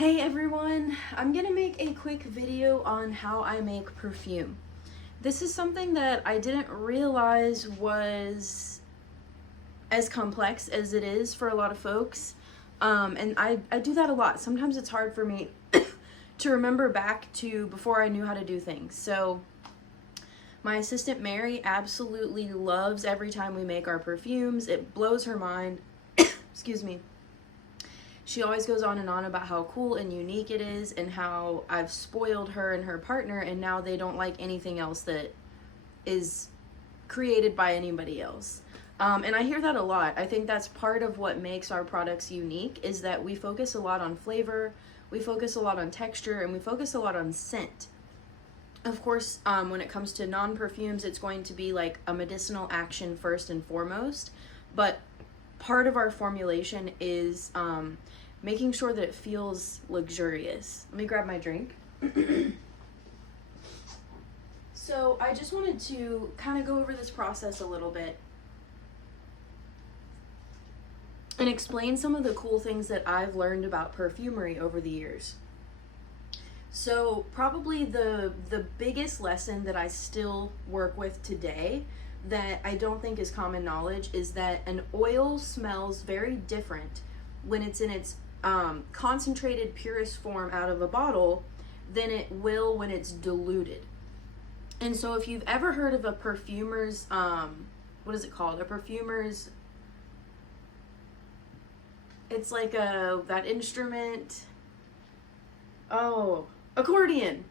Hey everyone, I'm gonna make a quick video on how I make perfume. This is something that I didn't realize was as complex as it is for a lot of folks. And I do that a lot. Sometimes it's hard for me to remember back to before I knew how to do things. So my assistant Mary absolutely loves every time we make our perfumes. It blows her mind. Excuse me. She always goes on and on about how cool and unique it is and how I've spoiled her and her partner and now they don't like anything else that is created by anybody else. And I hear that a lot. I think that's part of what makes our products unique is that we focus a lot on flavor, we focus a lot on texture, and we focus a lot on scent. Of course, when it comes to non-perfumes, it's going to be like a medicinal action first and foremost, but part of our formulation is making sure that it feels luxurious. Let me grab my drink. So I just wanted to kind of go over this process a little bit and explain some of the cool things that I've learned about perfumery over the years. So probably the biggest lesson that I still work with today that I don't think is common knowledge is that an oil smells very different when it's in its concentrated purest form out of a bottle than it will when it's diluted. And so if you've ever heard of a perfumer's, what is it called? A perfumer's, it's like that instrument, accordion.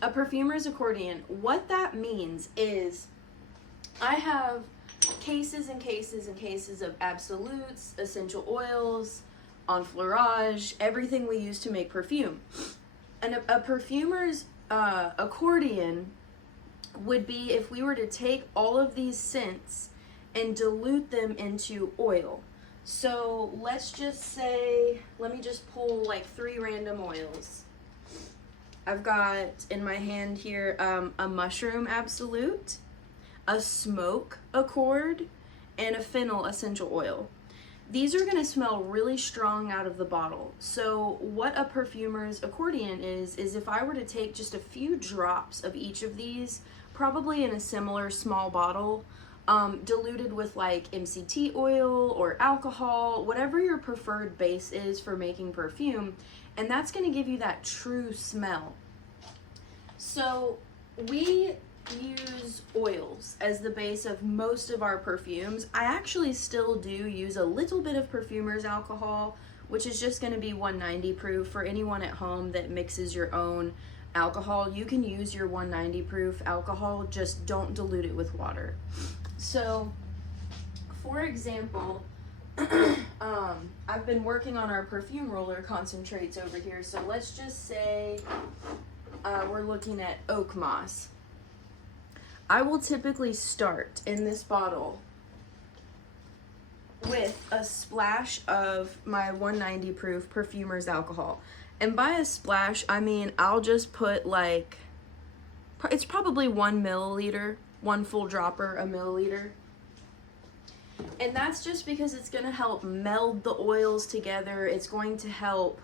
A perfumer's accordion. What that means is I have cases and cases and cases of absolutes, essential oils, enfleurage, everything we use to make perfume. And a perfumer's accordion would be if we were to take all of these scents and dilute them into oil. So let's just say, let me just pull like 3 random oils. I've got in my hand here a mushroom absolute, a smoke accord, and a fennel essential oil. These are going to smell really strong out of the bottle. So what a perfumer's accordion is if I were to take just a few drops of each of these, probably in a similar small bottle, diluted with like MCT oil or alcohol, whatever your preferred base is for making perfume, and that's going to give you that true smell. So we use oils as the base of most of our perfumes. I actually still do use a little bit of perfumer's alcohol, which is just going to be 190 proof. For anyone at home that mixes your own alcohol, you can use your 190 proof alcohol, just don't dilute it with water. So for example, I've been working on our perfume roller concentrates over here. So let's just say we're looking at oak moss. I will typically start in this bottle with a splash of my 190 proof perfumer's alcohol. And by a splash, I mean I'll just put like, it's probably 1 milliliter, 1 full dropper, a milliliter. And that's just because it's going to help meld the oils together. It's going to help,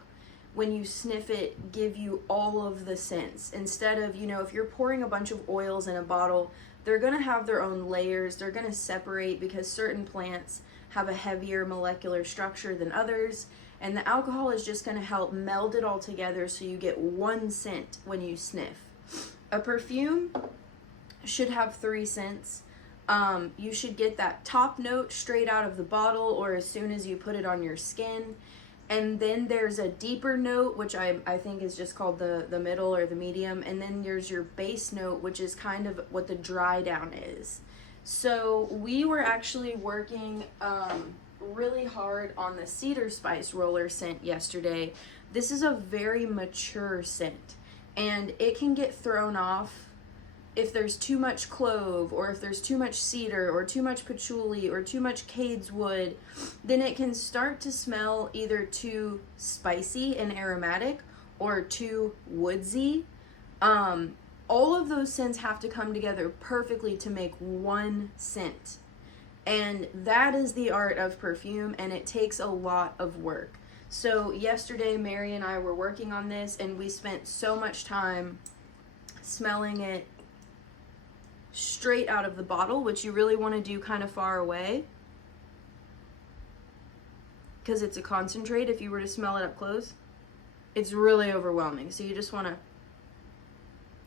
when you sniff it, give you all of the scents. Instead of, if you're pouring a bunch of oils in a bottle, they're going to have their own layers. They're going to separate because certain plants have a heavier molecular structure than others. And the alcohol is just going to help meld it all together so you get one scent when you sniff. A perfume should have 3 scents. You should get that top note straight out of the bottle or as soon as you put it on your skin. And then there's a deeper note, which I think is just called the middle or the medium. And then there's your base note, which is kind of what the dry down is. So we were actually working really hard on the cedar spice roller scent yesterday. This is a very mature scent, and it can get thrown off if there's too much clove or if there's too much cedar or too much patchouli or too much cade's wood. Then it can start to smell either too spicy and aromatic or too woodsy. All of those scents have to come together perfectly to make one scent. And that is the art of perfume, and it takes a lot of work. So yesterday, Mary and I were working on this, and we spent so much time smelling it straight out of the bottle, which you really want to do kind of far away because it's a concentrate. If you were to smell it up close, it's really overwhelming. So you just want to.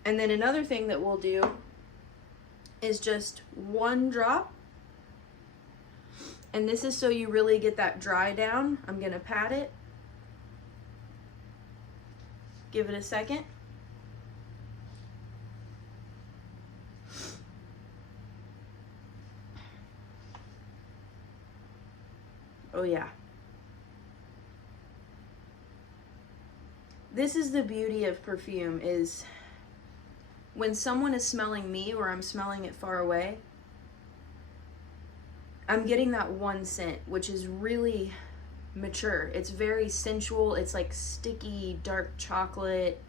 And then another thing that we'll do is just one drop. And this is so you really get that dry down. I'm going to pat it. Give it a second. Oh yeah. This is the beauty of perfume, is when someone is smelling me or I'm smelling it far away, I'm getting that one scent, which is really mature. It's very sensual. It's like sticky, dark chocolate,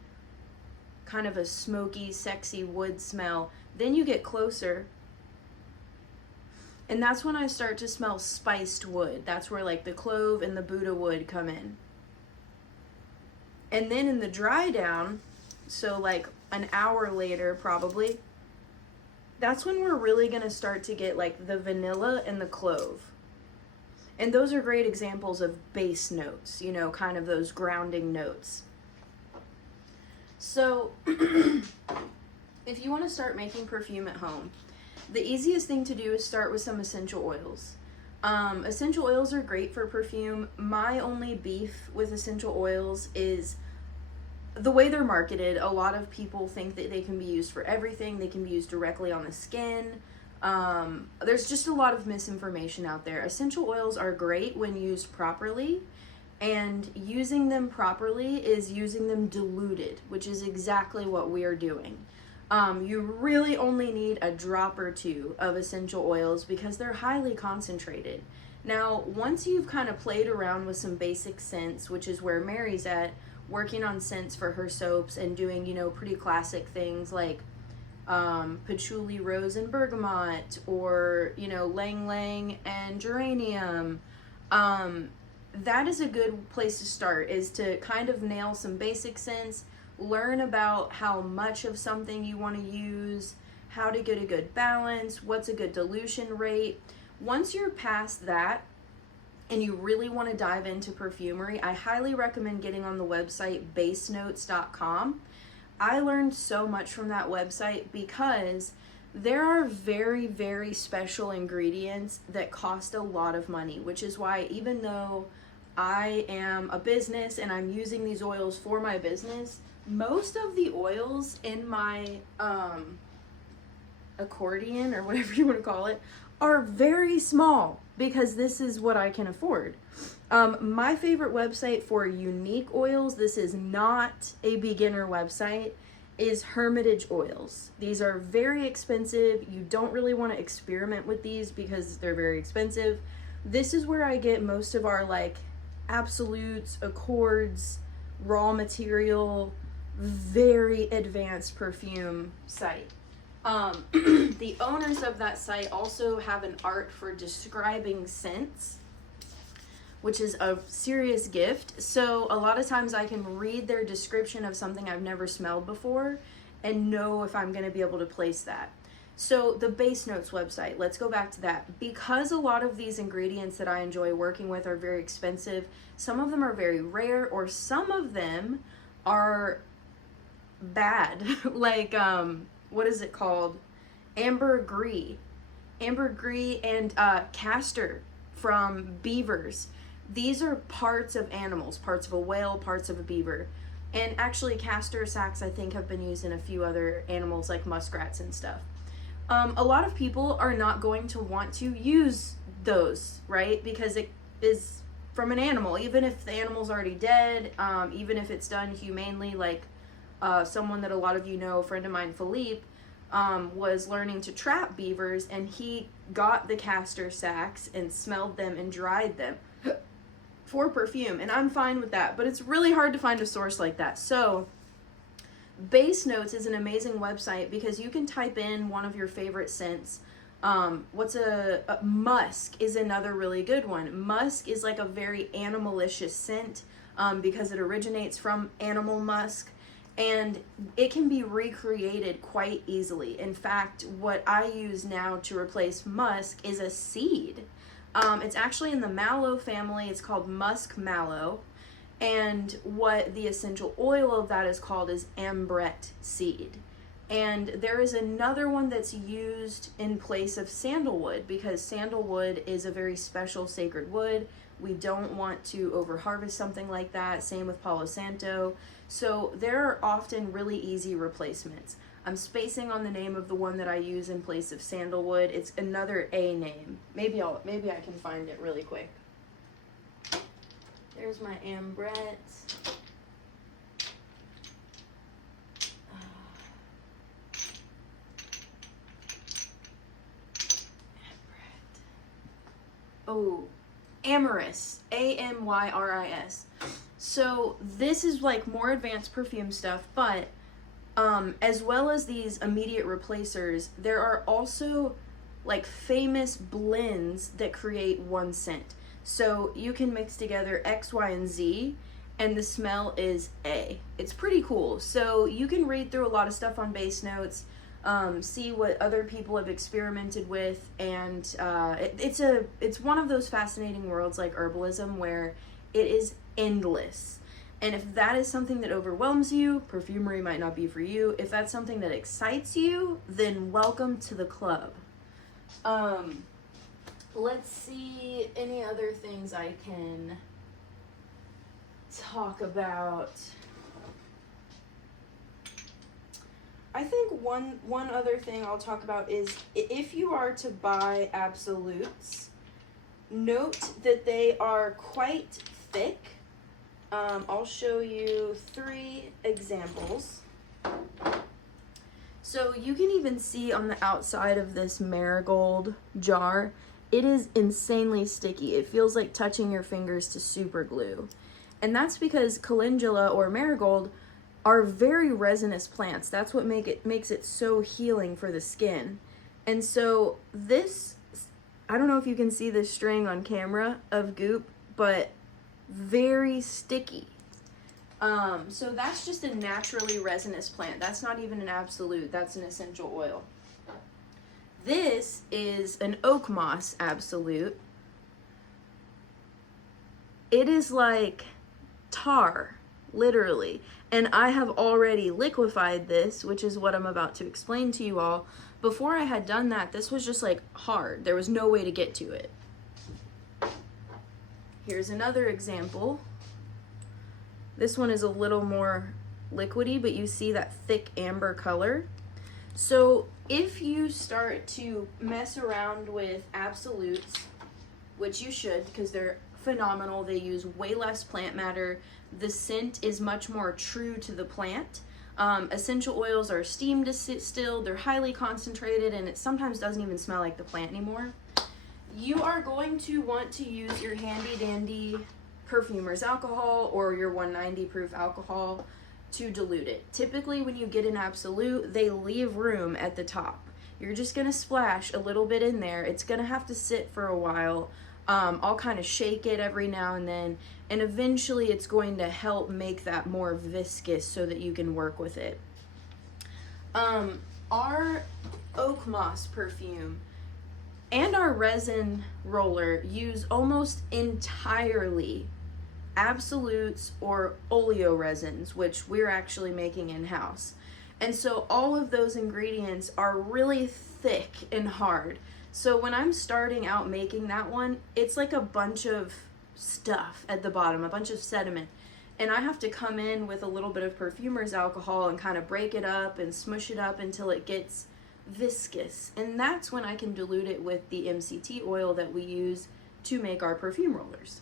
kind of a smoky, sexy wood smell. Then you get closer, and that's when I start to smell spiced wood. That's where like the clove and the Buddha wood come in. And then in the dry down, so like an hour later probably, that's when we're really going to start to get like the vanilla and the clove. And those are great examples of base notes, you know, kind of those grounding notes. So if you want to start making perfume at home, the easiest thing to do is start with some essential oils. Essential oils are great for perfume. My only beef with essential oils is the way they're marketed. A lot of people think that they can be used for everything. They can be used directly on the skin. There's just a lot of misinformation out there. Essential oils are great when used properly, and using them properly is using them diluted, which is exactly what we're doing. You really only need a drop or two of essential oils because they're highly concentrated. Now, once you've kind of played around with some basic scents, which is where Mary's at, working on scents for her soaps and doing, you know, pretty classic things like patchouli, rose, and bergamot, or, you know, lang lang and geranium. That is a good place to start, is to kind of nail some basic scents, learn about how much of something you want to use, how to get a good balance, what's a good dilution rate. Once you're past that, and you really want to dive into perfumery, I highly recommend getting on the website basenotes.com. I learned so much from that website because there are very, very special ingredients that cost a lot of money, which is why even though I am a business and I'm using these oils for my business, most of the oils in my accordion, or whatever you want to call it, are very small because this is what I can afford. My favorite website for unique oils, this is not a beginner website, is Hermitage Oils. These are very expensive. You don't really want to experiment with these because they're very expensive. This is where I get most of our like absolutes, accords, raw material, very advanced perfume site. The owners of that site also have an art for describing scents, which is a serious gift. So a lot of times I can read their description of something I've never smelled before and know if I'm going to be able to place that. So the Base Notes website, let's go back to that. Because a lot of these ingredients that I enjoy working with are very expensive, some of them are very rare, or some of them are bad. Like, what is it called? Ambergris and castor from beavers. These are parts of animals, parts of a whale, parts of a beaver. And actually castor sacs I think have been used in a few other animals like muskrats and stuff. A lot of people are not going to want to use those, right? Because it is from an animal, even if the animal's already dead, even if it's done humanely, like someone that a lot of you know, a friend of mine, Philippe, was learning to trap beavers, and he got the castor sacs and smelled them and dried them for perfume, and I'm fine with that, but it's really hard to find a source like that. So Base Notes is an amazing website because you can type in one of your favorite scents. A musk is another really good one. Musk is like a very animalicious scent, because it originates from animal musk, and it can be recreated quite easily. In fact, what I use now to replace musk is a seed. It's actually in the mallow family. It's called musk mallow. And what the essential oil of that is called is ambrette seed. And there is another one that's used in place of sandalwood, because sandalwood is a very special sacred wood. We don't want to over-harvest something like that. Same with Palo Santo. So there are often really easy replacements. I'm spacing on the name of the one that I use in place of sandalwood. It's another A name. Maybe I can find it really quick. There's my ambrette. Oh, Amyris, Amyris. So this is like more advanced perfume stuff, but as well as these immediate replacers, there are also like famous blends that create one scent. So you can mix together X, Y, and Z, and the smell is A. It's pretty cool. So you can read through a lot of stuff on base notes, see what other people have experimented with, and it's one of those fascinating worlds like herbalism where it is endless. And if that is something that overwhelms you, perfumery might not be for you. If that's something that excites you, then welcome to the club. Let's see any other things I can talk about. I think one other thing I'll talk about is if you are to buy absolutes, note that they are quite thick. I'll show you 3 examples. So you can even see on the outside of this marigold jar, it is insanely sticky. It feels like touching your fingers to super glue. And that's because calendula or marigold are very resinous plants. That's what makes it so healing for the skin. And so this, I don't know if you can see this string on camera of goop, but very sticky. So that's just a naturally resinous plant. That's not even an absolute, that's an essential oil. This is an oak moss absolute. It is like tar, literally. And I have already liquefied this, which is what I'm about to explain to you all. Before I had done that, this was just like hard. There was no way to get to it. Here's another example. This one is a little more liquidy, but you see that thick amber color. So if you start to mess around with absolutes, which you should because they're phenomenal, they use way less plant matter, the scent is much more true to the plant. Essential oils are steam distilled, they're highly concentrated, and it sometimes doesn't even smell like the plant anymore. You are going to want to use your handy dandy perfumer's alcohol or your 190 proof alcohol to dilute it. Typically when you get an absolute, they leave room at the top. You're just gonna splash a little bit in there. It's gonna have to sit for a while. I'll kind of shake it every now and then, and eventually it's going to help make that more viscous so that you can work with it. Our oak moss perfume and our resin roller use almost entirely absolutes or oleo resins, which we're actually making in-house. And so all of those ingredients are really thick and hard. So when I'm starting out making that one, it's like a bunch of stuff at the bottom, a bunch of sediment. And I have to come in with a little bit of perfumer's alcohol and kind of break it up and smush it up until it gets viscous. And that's when I can dilute it with the MCT oil that we use to make our perfume rollers.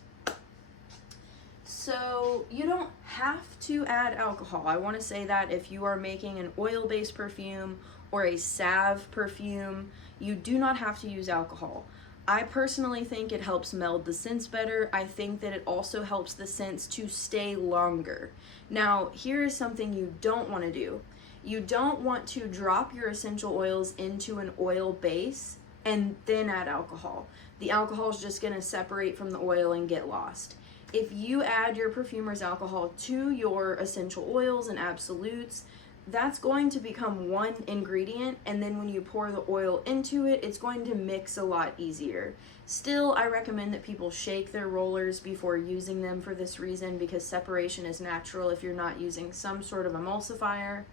So you don't have to add alcohol. I want to say that if you are making an oil-based perfume or a salve perfume, you do not have to use alcohol. I personally think it helps meld the scents better. I think that it also helps the scents to stay longer. Now, here is something you don't want to do. You don't want to drop your essential oils into an oil base and then add alcohol. The alcohol is just going to separate from the oil and get lost. If you add your perfumer's alcohol to your essential oils and absolutes, that's going to become one ingredient, and then when you pour the oil into it, it's going to mix a lot easier. Still, I recommend that people shake their rollers before using them for this reason, because separation is natural if you're not using some sort of emulsifier.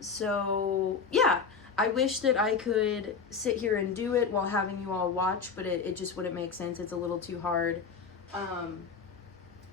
So yeah, I wish that I could sit here and do it while having you all watch, but it just wouldn't make sense. It's a little too hard. And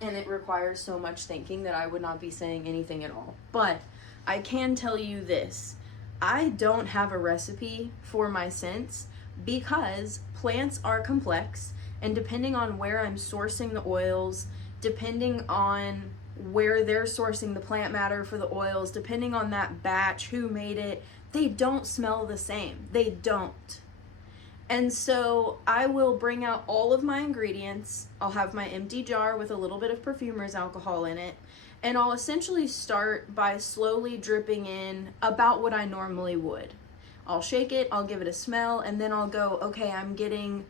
it requires so much thinking that I would not be saying anything at all. But I can tell you this. I don't have a recipe for my scents because plants are complex, and depending on where I'm sourcing the oils, depending on where they're sourcing the plant matter for the oils, depending on that batch, who made it, they don't smell the same. They don't. And so I will bring out all of my ingredients. I'll have my empty jar with a little bit of perfumer's alcohol in it. And I'll essentially start by slowly dripping in about what I normally would. I'll shake it, I'll give it a smell, and then I'll go, okay, I'm getting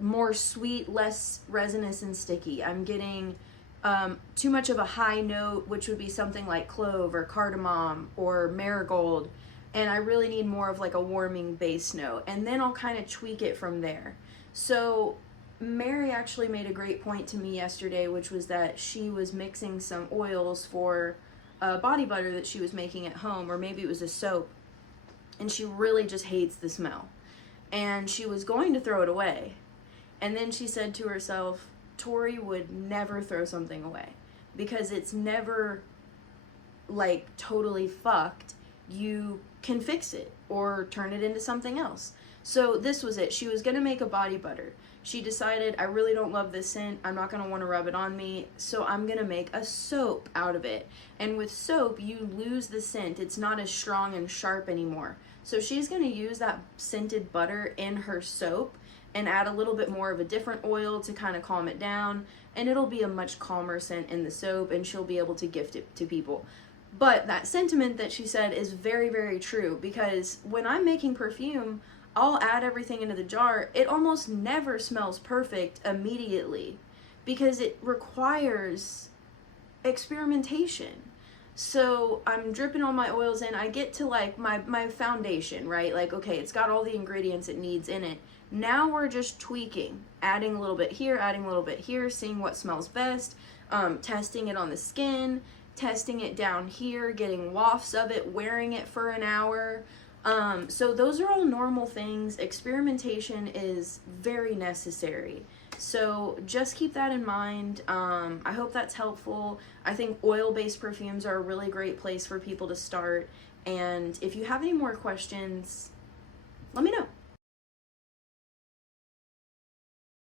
more sweet, less resinous and sticky. I'm getting too much of a high note, which would be something like clove or cardamom or marigold. And I really need more of like a warming base note. And then I'll kind of tweak it from there. So Mary actually made a great point to me yesterday, which was that she was mixing some oils for a body butter that she was making at home, or maybe it was a soap. And she really just hates the smell. And she was going to throw it away. And then she said to herself, Tori would never throw something away because it's never like totally fucked. You can fix it or turn it into something else. So this was it. She was going to make a body butter. She decided, I really don't love this scent. I'm not going to want to rub it on me. So I'm going to make a soap out of it. And with soap, you lose the scent. It's not as strong and sharp anymore. So she's going to use that scented butter in her soap and add a little bit more of a different oil to kind of calm it down. And it'll be a much calmer scent in the soap, and she'll be able to gift it to people. But that sentiment that she said is very, very true, because when I'm making perfume, I'll add everything into the jar. It almost never smells perfect immediately because it requires experimentation. So I'm dripping all my oils in. I get to like my foundation, right? Like, okay, it's got all the ingredients it needs in it. Now we're just tweaking, adding a little bit here, adding a little bit here, seeing what smells best, testing it on the skin, testing it down here, getting wafts of it, wearing it for an hour. So those are all normal things. Experimentation is very necessary. So just keep that in mind. I hope that's helpful. I think oil-based perfumes are a really great place for people to start. And if you have any more questions, let me know.